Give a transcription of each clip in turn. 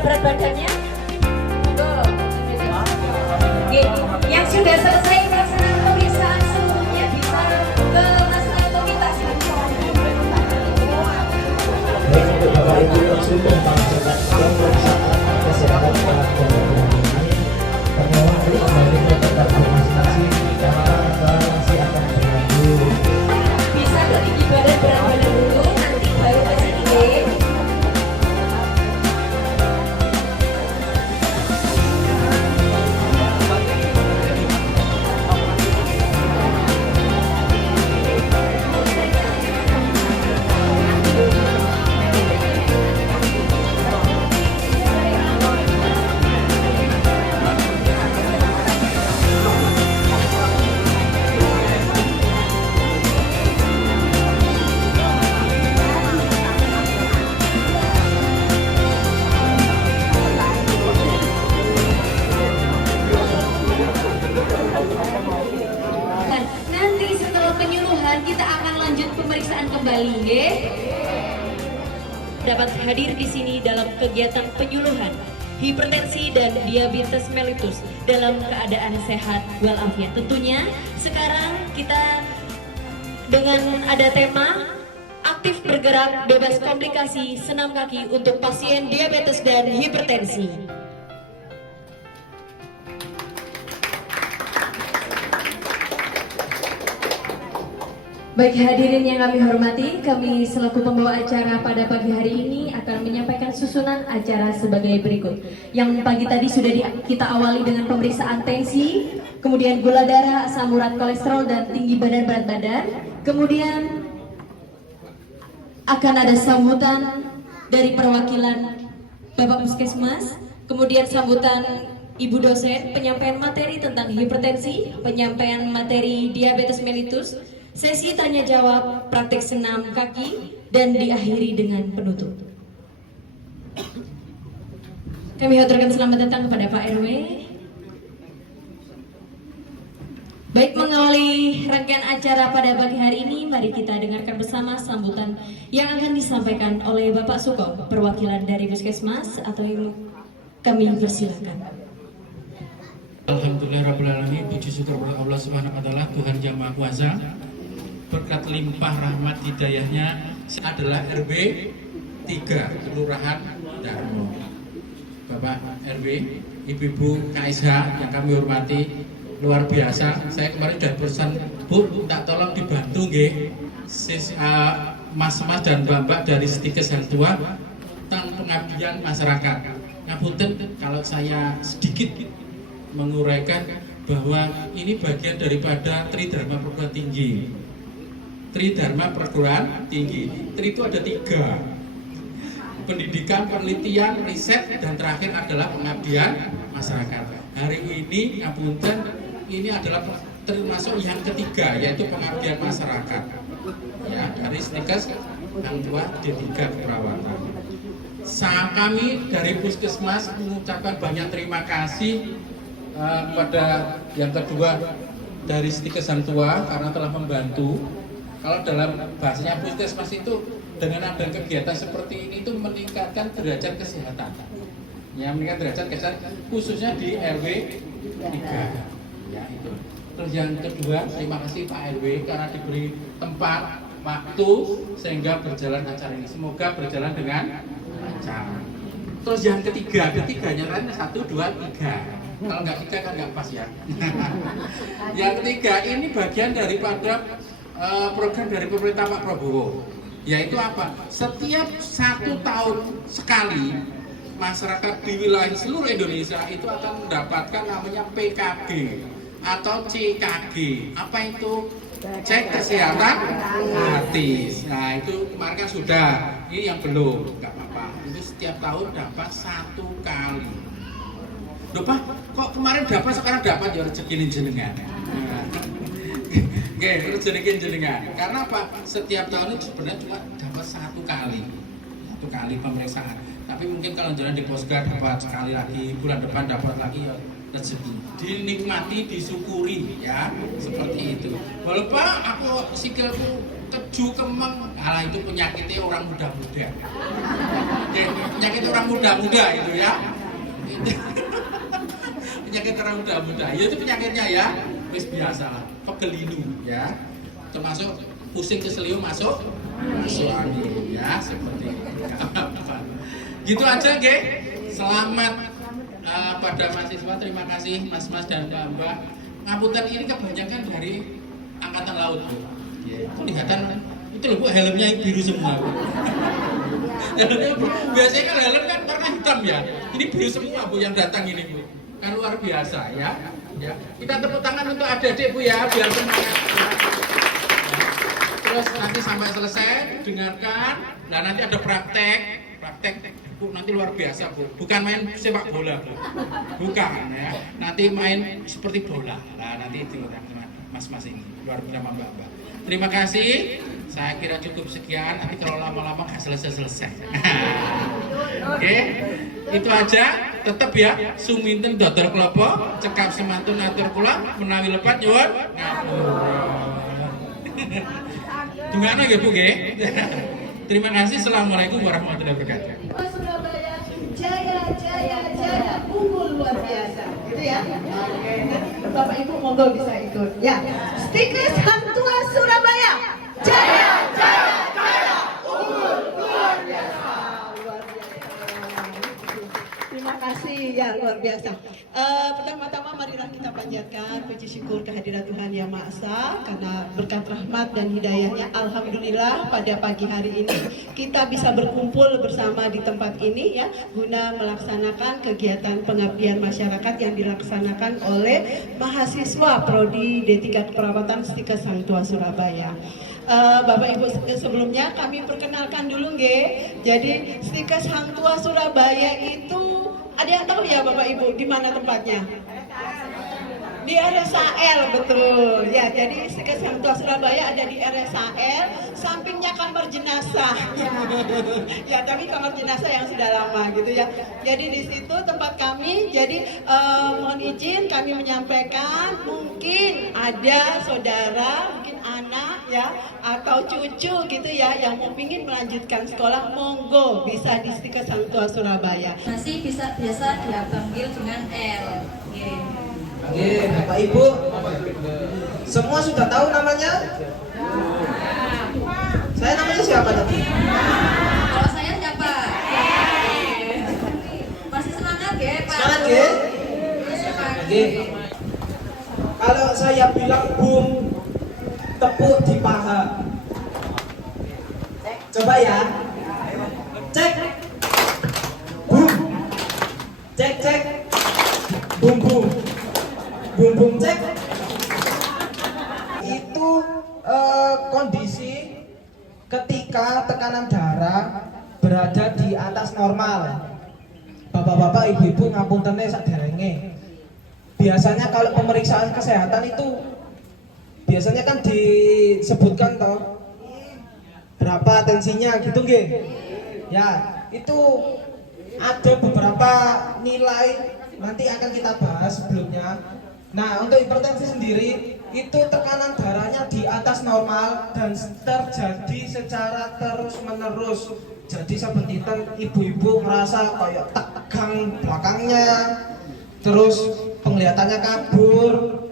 berat badannya? Oke, yang sudah selesai pelaksanaan pemeriksaan seluruhnya bisa ke Mas Otoritas. Baik untuk Bapak Ibu yang sudah melaksanakan pemeriksaan kesehatan pada permohonan kembali ke tempat masing-masing karena masih akan berlanjut. Bisa ke tinggi badan berat badan dulu, nanti baru ke sini. Nanti setelah penyuluhan kita akan lanjut pemeriksaan kembali, nggih. Dapat hadir di sini dalam kegiatan penyuluhan hipertensi dan diabetes mellitus dalam keadaan sehat walafiat. Tentunya sekarang kita dengan ada tema aktif bergerak bebas komplikasi senam kaki untuk pasien diabetes dan hipertensi. Baik hadirin yang kami hormati, kami selaku pembawa acara pada pagi hari ini akan menyampaikan susunan acara sebagai berikut. Yang pagi tadi sudah kita awali dengan pemeriksaan tensi, kemudian gula darah, asam urat, kolesterol, dan tinggi badan berat badan. Kemudian akan ada sambutan dari perwakilan Bapak Puskesmas, kemudian sambutan Ibu dosen, penyampaian materi tentang hipertensi, penyampaian materi diabetes mellitus, sesi tanya jawab, praktek senam kaki, dan diakhiri dengan penutup. Kami haturkan selamat datang kepada Pak RW. Baik, mengawali rangkaian acara pada pagi hari ini, mari kita dengarkan bersama sambutan yang akan disampaikan oleh Bapak Suko, perwakilan dari Puskesmas, atau kami persilakan. Alhamdulillahirrahmanirrahim. Puji syukur kepada Allah Subhanahu wa Ta'ala, Tuhan Yang Maha Kuasa. Berkat limpah rahmat hidayahnya adalah RW 3 Kelurahan Darmo. Bapak RW, Ibu-ibu KSH yang kami hormati, luar biasa. Saya kemarin sudah pesan, Bu, tak tolong dibantu nggih mas-mas dan mbak-mbak dari Stikes yang tua tentang pengabdian masyarakat. Ngapunten kalau saya sedikit menguraikan bahwa ini bagian daripada Tridharma Perguruan Tinggi. Tridharma Perguruan Tinggi. Tri itu ada 3. Pendidikan, penelitian, riset, dan terakhir adalah pengabdian masyarakat. Hari ini ngapunten, ini adalah termasuk yang ketiga, yaitu pengabdian masyarakat. Ya, dari Stikes yang tua D3 keperawatan. Kami dari Puskesmas mengucapkan banyak terima kasih kepada yang kedua dari Stikes yang tua karena telah membantu. Kalau dalam bahasanya Puskesmas itu dengan ada kegiatan seperti ini itu meningkatkan derajat kesehatan. Ya, meningkatkan derajat kesehatan khususnya di RW 3. Ya, itu. Terus yang kedua, terima kasih Pak RW karena diberi tempat, waktu sehingga berjalan acara ini. Semoga berjalan dengan lancar. Terus yang ketiganya kan 1, 2, 3. Kalau nggak 3 kan nggak pas ya. Yang ketiga ini bagian daripada program dari pemerintah Pak Prabowo, yaitu apa? Setiap 1 tahun sekali masyarakat di wilayah seluruh Indonesia itu akan mendapatkan namanya PKG atau CKG. Apa itu? Cek kesehatan gratis. Nah itu kemarin kan sudah, ini yang belum, nggak apa-apa. Itu setiap tahun dapat 1 kali. Loh Pak, kok kemarin dapat sekarang dapat ya rezeki jenengan. Oke, rezeki jenengan. Karena apa? Setiap tahun itu sebenarnya cuma dapat 1 kali. 1 kali pemeriksaan. Tapi mungkin kalau jalan di Posgar dapat sekali lagi, bulan depan dapat lagi ya rezeki. Dinikmati, disyukuri ya, seperti itu. Boleh Pak, aku sikilku keju, kemeng, alah itu penyakitnya orang muda-muda. Oke, penyakit orang muda-muda itu ya. Penyakit orang muda-muda, ya itu penyakitnya ya. Wis biasa lah, pegelinu ya. Termasuk pusing keselio masuk angin ya, seperti itu. Gitu aja, nggih. Selamat pada mahasiswa, terima kasih Mas-mas dan Mbak-mbak. Ngapunten ini kebanyakan dari angkatan laut, Bu. Kelihatan itu loh, Bu, helmnya biru semua, Bu. Helmnya biasanya kan helm kan warna hitam ya. Ini biru semua, Bu, yang datang ini, Bu. Kan luar biasa ya. Ya. Kita tepuk tangan untuk adik-adik, Bu ya, biar semangat. Terus nanti sampai selesai dengarkan. Nah, nanti ada praktek, Bu, nanti luar biasa, Bu. Bukan main sepak bola, Bu. Bukan ya. Nanti main seperti bola. Nah, nanti itu mas-mas ini luar biasa, Mbak-mbak. Terima kasih. Saya kira cukup sekian. Nanti kalau lama-lama nggak selesai. Oke, itu aja. Tetap ya, suminten dodol klopo, cekap semantun atur kula, menawi lepat nyuwun gimana ya, Bu, nggih? Terima kasih. Assalamualaikum warahmatullahi wabarakatuh. Surabaya, jaya, jaya, jaya, unggul luar biasa, gitu ya. Oke, Bapak Ibu monggo bisa ikut. Ya, Stikers Hang Tua Surabaya, jaya, jaya, jaya, unggul luar biasa, luar biasa. Terima kasih ya, luar biasa. Pertama-tama marilah kita panjatkan puji syukur kehadirat Tuhan Yang Maha Esa karena berkat rahmat dan hidayahnya, alhamdulillah pada pagi hari ini kita bisa berkumpul bersama di tempat ini ya, guna melaksanakan kegiatan pengabdian masyarakat yang dilaksanakan oleh mahasiswa Prodi D3 Keperawatan Stikers Hang Tua Surabaya. Bapak Ibu, sebelumnya kami perkenalkan dulu nggih. Jadi Stikers Hang Tua Surabaya itu ada yang tahu ya Bapak Ibu di mana tempatnya? Di RSAL, betul. Ya, jadi Stikers Hang Tua Surabaya ada di RSAL, sampingnya kamar jenazah. Ya, tapi kamar jenazah yang sudah lama gitu ya. Jadi di situ tempat kami. Jadi mohon izin kami menyampaikan, mungkin ada saudara, mungkin anak ya, atau cucu gitu ya yang mau pingin melanjutkan sekolah, monggo bisa di Stikers Hang Tua Surabaya. Masih bisa biasa dipanggil dengan L. Oke, Bapak Ibu, semua sudah tahu namanya? Saya namanya siapa tadi? Kalau saya siapa? Masih semangat ya, Pak? Semangat ya? Oke. Kalau saya bilang bum, tepuk di paha. Coba ya. Cek. Bum. Cek cek. Bum bum. Bum bum cek. Itu kondisi ketika tekanan darah berada di atas normal. Bapak-bapak, ibu-ibu ngapuntene saderenge. Biasanya kalau pemeriksaan kesehatan itu biasanya kan disebutkan toh berapa tensinya gitu nggih. Ya, itu ada beberapa nilai nanti akan kita bahas sebelumnya. Nah, untuk hipertensi sendiri itu tekanan darahnya di atas normal dan terjadi secara terus-menerus. Jadi sebentar ibu-ibu merasa kayak tegang belakangnya, terus penglihatannya kabur,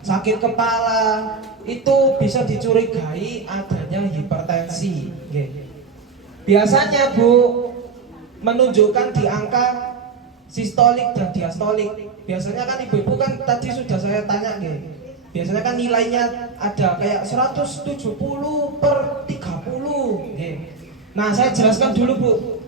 sakit kepala, itu bisa dicurigai adanya hipertensi. Biasanya Bu menunjukkan di angka sistolik dan diastolik. Biasanya kan ibu-ibu kan tadi sudah saya tanya biasanya kan nilainya ada kayak 170/30. Nah, saya jelaskan dulu Bu.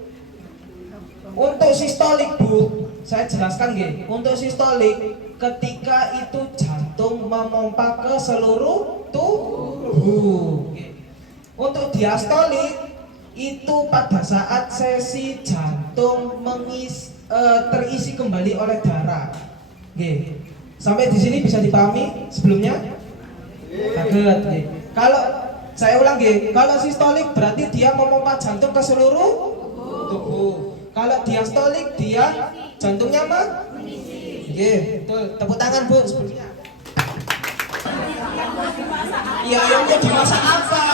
Untuk sistolik Bu, saya jelaskan Untuk sistolik ketika itu jantung memompa ke seluruh tubuh. Untuk diastolik itu pada saat sesi jantung terisi kembali oleh darah. Sampai di sini bisa dipahami sebelumnya? Kaget. Kalau saya ulang kalau sistolik berarti dia memompa jantung ke seluruh tubuh. Kalau diastolik dia jantungnya apa? Betul. Tepuk tangan Bu sebelumnya. Iya, ayamnya dimasak apa?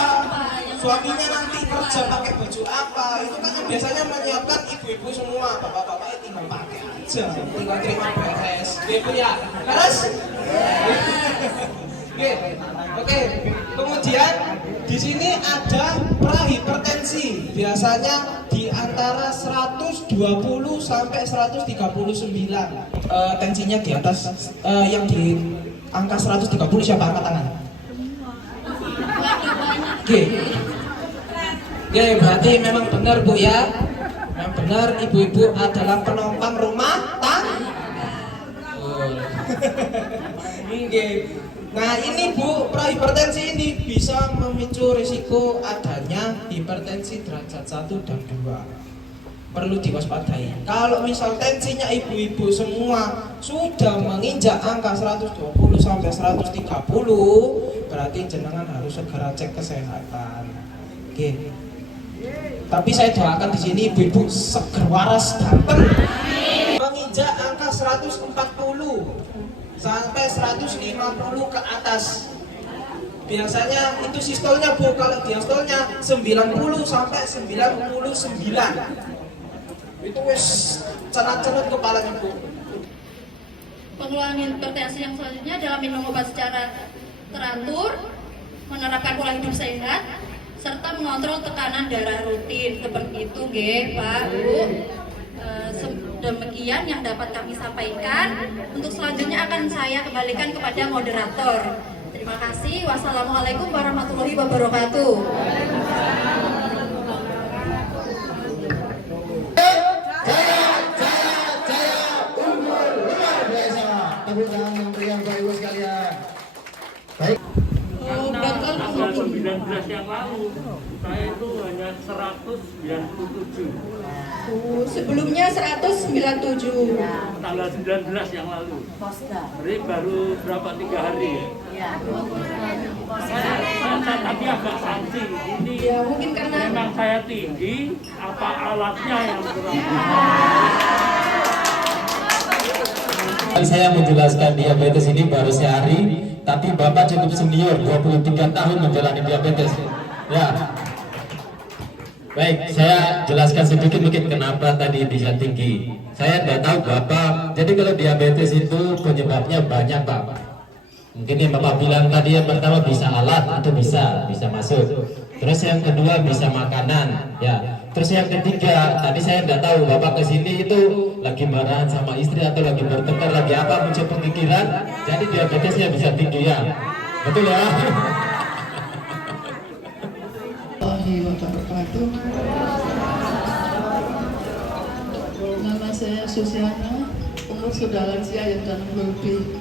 Suaminya nanti kerja pakai baju apa? Itu kan yang biasanya menyiapkan ibu-ibu semua. Bapak-bapaknya tinggal pakai aja, tinggal terima beres. Gitu ya. Terus? Oke. Kemudian di sini ada prahipertensi. Biasanya di antara 120 sampai 139. Tensinya di atas yang di angka 130 siapa angkat tangan? Oke, berarti memang benar Bu ya. Memang benar ibu-ibu adalah penopang rumah tangga. Oke. Nah ini Bu, prahipertensi ini bisa memicu risiko adanya hipertensi derajat 1 dan 2. Perlu diwaspadai. Kalau misal tensinya ibu-ibu semua sudah menginjak angka 120 sampai 130, berarti jenengan harus segera cek kesehatan. Oke. Tapi saya doakan di sini ibu-ibu seger waras datang. Menginjak angka 140 sampai 150 ke atas. Biasanya itu sistolnya Bu, kalau diastolnya 90 sampai 99. Itu wis cenat-cenat kepalanya Bu. Pengelolaan hipertensi yang selanjutnya adalah minum obat secara teratur, menerapkan pola hidup sehat, serta mengontrol tekanan darah rutin. Seperti itu, nggih, Pak, Bu. Demikian yang dapat kami sampaikan. Untuk selanjutnya akan saya kembalikan kepada moderator. Terima kasih. Wassalamualaikum warahmatullahi wabarakatuh. Tepuk tangan yang meriah Bapak Ibu sekalian. Baik. Tanggal 19 yang lalu saya itu hanya 197. Sebelumnya 197. Tanggal 19 yang lalu. Jadi baru berapa 3 hari ya? Tapi agak sanksi. Ini Ya, mungkin karena memang saya tinggi, apa alatnya yang kurang? Saya menjelaskan diabetes ini baru sehari, tapi Bapak cukup senior, 23 tahun menjalani diabetes. Ya. Baik, saya jelaskan sedikit mungkin kenapa tadi bisa tinggi. Saya tidak tahu Bapak, jadi kalau diabetes itu penyebabnya banyak Pak. Mungkin yang Bapak bilang tadi yang pertama bisa alat, itu bisa masuk. Terus yang kedua bisa makanan, ya. Terus yang ketiga, tadi saya tidak tahu Bapak kesini itu lagi marahan sama istri atau lagi bertengkar, lagi apa muncul pemikiran, jadi diabetesnya bisa tinggi ya. Betul ya? Nama saya Susiana, umur sudah lansia yang dalam lebih.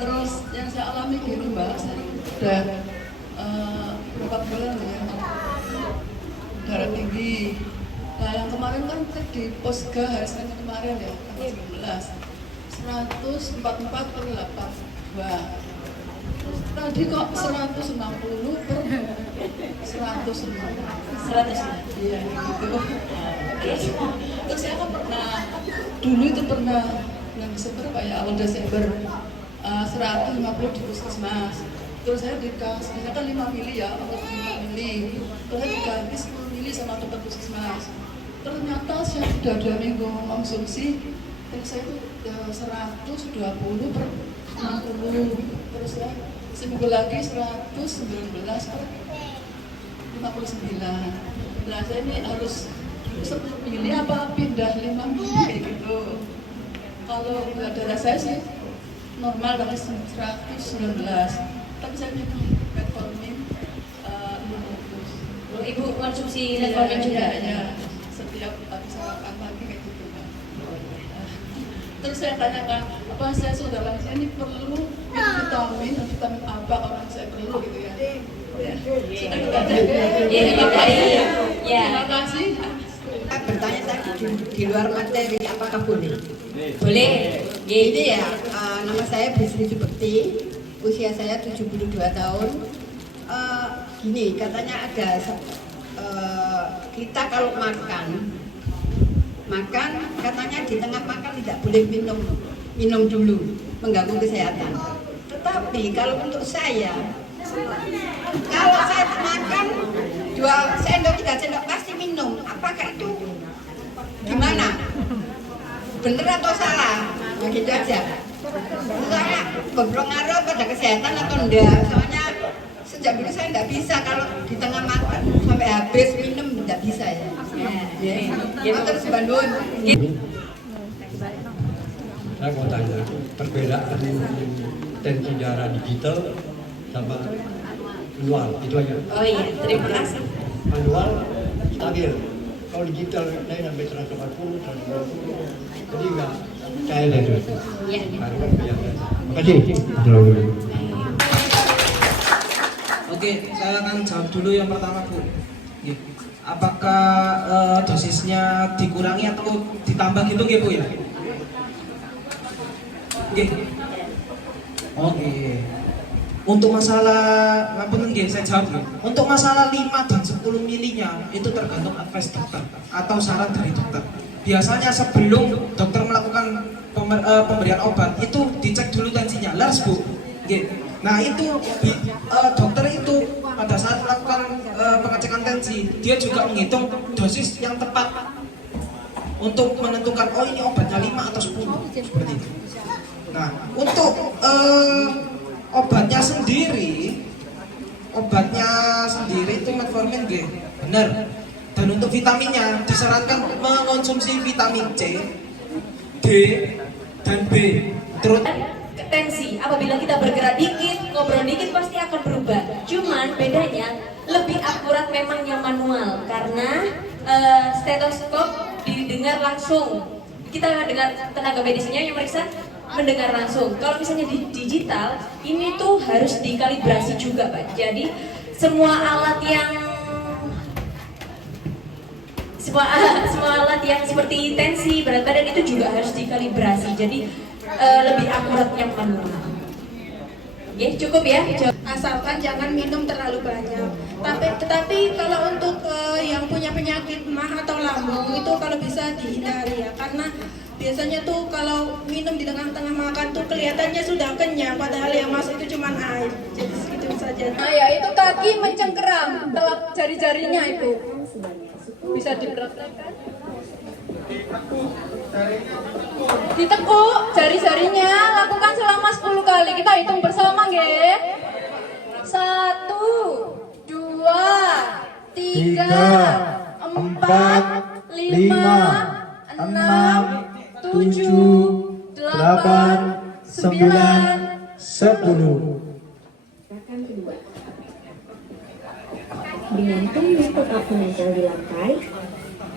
Terus yang saya alami gini Mbak, saya udah berapa bulan ya, darah tinggi. Nah yang kemarin kan cek di Posga hari Senin kemarin ya, tanggal 19, 144/8. Wah, tadi kok 160 per 100. Iya gitu. Terus saya kan pernah, dulu itu pernah bulan Desember ya, awal Desember 150 di puskesmas. Terus saya dikasihnya kan 5 mili ya, atau 5 mili. Terus saya diganti 10 mili sama dokter puskesmas. Ternyata saya sudah 2 minggu konsumsi, terus saya itu 120/60. Terus ya seminggu lagi 119/59. Nah saya ini harus 10 mili apa pindah 5 mili gitu. Kalau gula darah saya sih normal dari 119. Tapi saya minum metformin 500. Ibu konsumsi metformin juga? Ya, setiap habis sarapan pagi kayak gitu. Terus saya tanyakan, apa saya sudah lansia ini perlu vitamin apa kalau saya perlu gitu ya? Sudah kita terima kasih. Bertanya tadi di luar materi, apakah boleh? Boleh. Ini ya, nama saya Bisri Subekti, usia saya 72 tahun. Gini, katanya ada kita kalau makan katanya di tengah makan tidak boleh minum dulu, mengganggu kesehatan. Tetapi kalau untuk saya, kalau saya makan 2 sendok 3 sendok pasti minum. Apakah itu gimana? Bener atau salah? Nah, gitu aja. Soalnya berpengaruh pada kesehatan atau enggak? Soalnya sejak dulu saya enggak bisa kalau di tengah makan sampai habis minum enggak bisa ya. Terus Bandung. Saya mau tanya, perbedaan tensi darah digital sama manual, itu aja. Oh iya, terima kasih. Manual stabil, kalau digital saya sampai 140, 120, jadi enggak cair itu. Iya. Terima kasih. Oke, saya akan jawab dulu yang pertama, Bu. Apakah dosisnya dikurangi atau ditambah gitu, Bu ya? Oke. Untuk masalah ngapunten nggih, saya jawab nggih. Untuk masalah 5 dan 10 milinya itu tergantung advice dokter atau saran dari dokter. Biasanya sebelum dokter melakukan pemberian obat itu dicek dulu tensinya, leres Bu. Nah itu dokter itu pada saat melakukan pengecekan tensi dia juga menghitung dosis yang tepat untuk menentukan oh ini obatnya 5 atau 10 seperti itu. Nah untuk obatnya sendiri itu metformin benar. Dan untuk vitaminnya disarankan mengonsumsi vitamin C, D, dan B. Terus Tensi, apabila kita bergerak dikit, ngobrol dikit pasti akan berubah. Cuman bedanya lebih akurat memang yang manual karena stetoskop didengar langsung. Kita dengar tenaga medisnya yang meriksa mendengar langsung. Kalau misalnya di digital, ini tuh harus dikalibrasi juga, Pak. Jadi semua alat yang seperti tensi, berat badan itu juga harus dikalibrasi. Jadi lebih akurat yang manual. Cukup ya. Asalkan jangan minum terlalu banyak. Tetapi kalau untuk yang punya penyakit mah atau lambung itu kalau bisa dihindari ya, karena biasanya tuh kalau minum di tengah-tengah makan tuh kelihatannya sudah kenyang, padahal yang masuk itu cuma air. Jadi segitu saja. Nah ya itu kaki mencengkeram, telap jari-jarinya itu bisa dipraktekkan. Ditekuk jari-jarinya, lakukan selama 10 kali. Kita hitung bersama nggih. 1, 2, 3, 4, 5, 6, 7, 8, 9, 10. Gerakan kedua. Dengan tumis tetap menempel di lantai,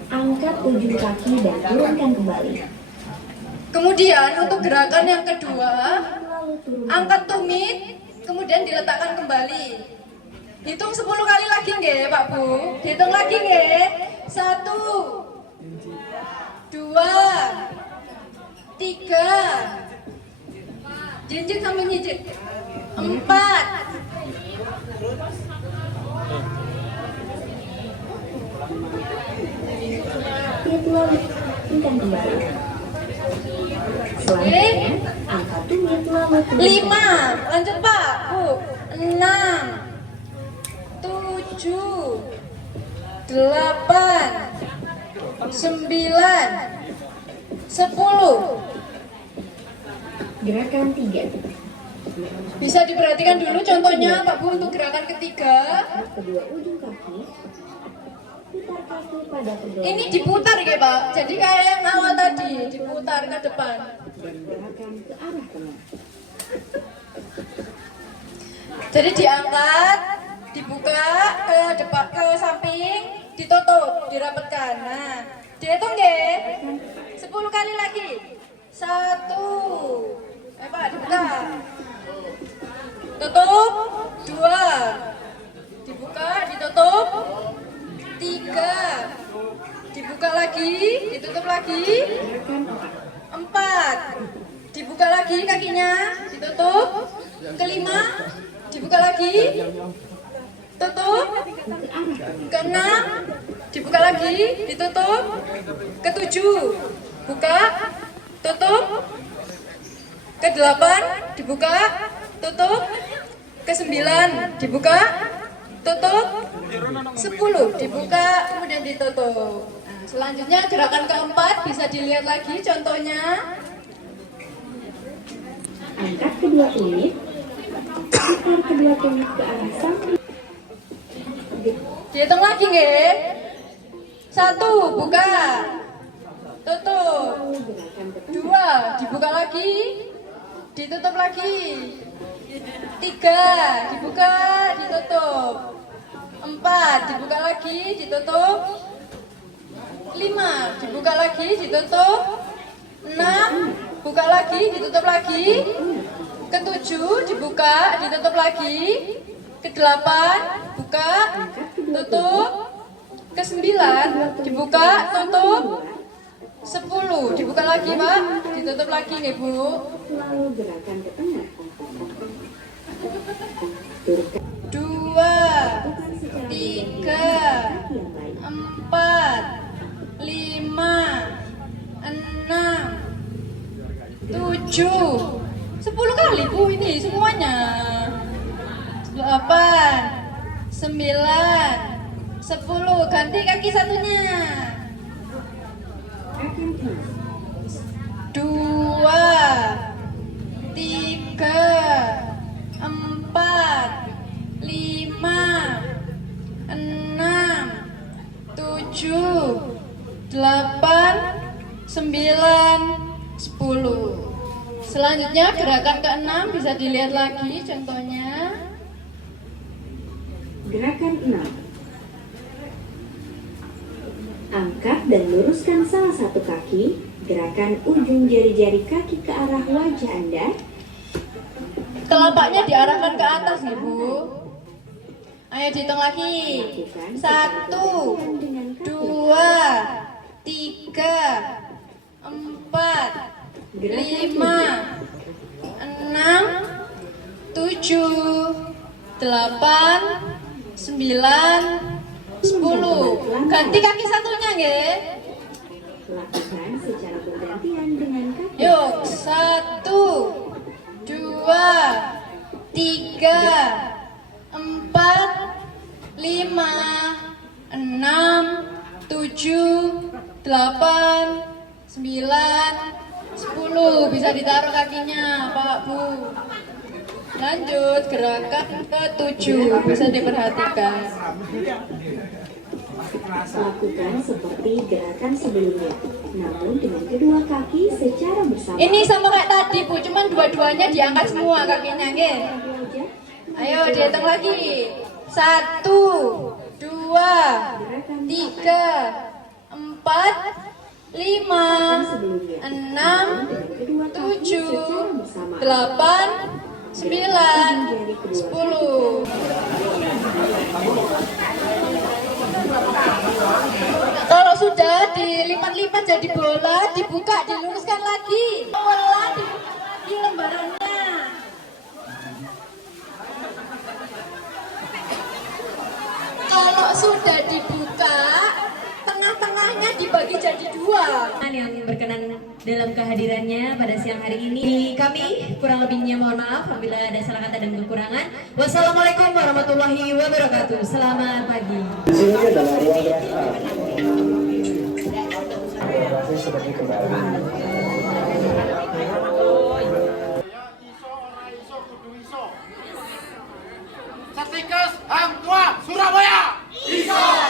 angkat ujung kaki dan turunkan kembali. Kemudian untuk gerakan yang kedua, angkat tumit, kemudian diletakkan kembali. Hitung 10 kali lagi nggih, Pak Bu. Hitung lagi nggih. 1, 2, 3. Jinjit sambil nyicit. 4. Turunkan kembali. Selanjutnya, angkat tumit lalu 5, lanjut Pak, Bu. 6, 7, 8, 9, 10. Gerakan 3. Bisa diperhatikan dulu contohnya Pak Bu untuk gerakan ketiga. Kedua ujung kaki. Putar kaki pada kedua. Ini diputar ya Pak, jadi kayak yang awal tadi, diputar ke depan. Dan gerakan ke arah tengah. Jadi diangkat, dibuka ke depan, ke samping, ditutup, dirapatkan. Nah, dihitung deh. 10 kali lagi. 1. Pak, dibuka. Tutup. 2. Dibuka, ditutup. 3. Dibuka lagi, ditutup lagi. 4. Dibuka lagi kakinya, ditutup. Kelima, dibuka lagi, tutup. Keenam, dibuka lagi, ditutup. Ketujuh, buka, tutup. Kedelapan, dibuka, tutup. Ke-9 dibuka, tutup. 10 dibuka, kemudian ditutup. Nah, selanjutnya gerakan keempat bisa dilihat lagi contohnya. Angkat kedua tumit, putar kedua tumit ke arah samping. Dihitung lagi nggih. 1 buka, tutup. 2 dibuka lagi, ditutup lagi. 3 dibuka, ditutup. 4 dibuka lagi, ditutup. 5 dibuka lagi, ditutup. 6 buka lagi, ditutup lagi. Ke-7 dibuka, ditutup lagi. Ke-8 buka, tutup. Ke-9 dibuka, tutup. 10 dibuka lagi Pak, ditutup lagi nih Bu. Lalu gerakan ke tengah. 2 3 4 5 6 7 10 kali Bu ini semuanya. 8 9 10 ganti kaki satunya. 2 3 4 5 6 7 8 9 10 Selanjutnya gerakan ke-6 bisa dilihat lagi contohnya. Gerakan 6. Angkat dan luruskan salah satu kaki. Gerakan ujung jari-jari kaki ke arah wajah Anda. Telapaknya diarahkan ke atas nih Bu. Ayo dihitung lagi. 1 2 3 4 5 6 7 8 9 10 ganti kaki satunya nggih. Lakukan secara bergantian dengan kaki. Yuk 1 2 3 4 5 6 7 8 9 10 bisa ditaruh kakinya Pak Bu. Lanjut gerakan ke-7 bisa diperhatikan. Lakukan seperti gerakan sebelumnya, namun dengan kedua kaki secara bersama. Ini sama kayak tadi Bu, cuman dua-duanya diangkat semua kakinya nggih. Ayo dihitung lagi. 1 2 3 4 5 6 7 8 9 10 Kalau sudah dilipat-lipat jadi bola, dibuka, diluruskan lagi. Bola dibuka lagi lembarannya. Kalau sudah dibuka, tengah-tengahnya dibagi jadi 2. Yang berkenan dalam kehadirannya pada siang hari ini. Kami kurang lebihnya mohon maaf apabila ada salah kata dan kekurangan. Wassalamualaikum warahmatullahi wabarakatuh. Selamat pagi. Di sini adalah ruang gerak A. Koreografi seperti kembali. Satikes Hang Tua Surabaya. Iso.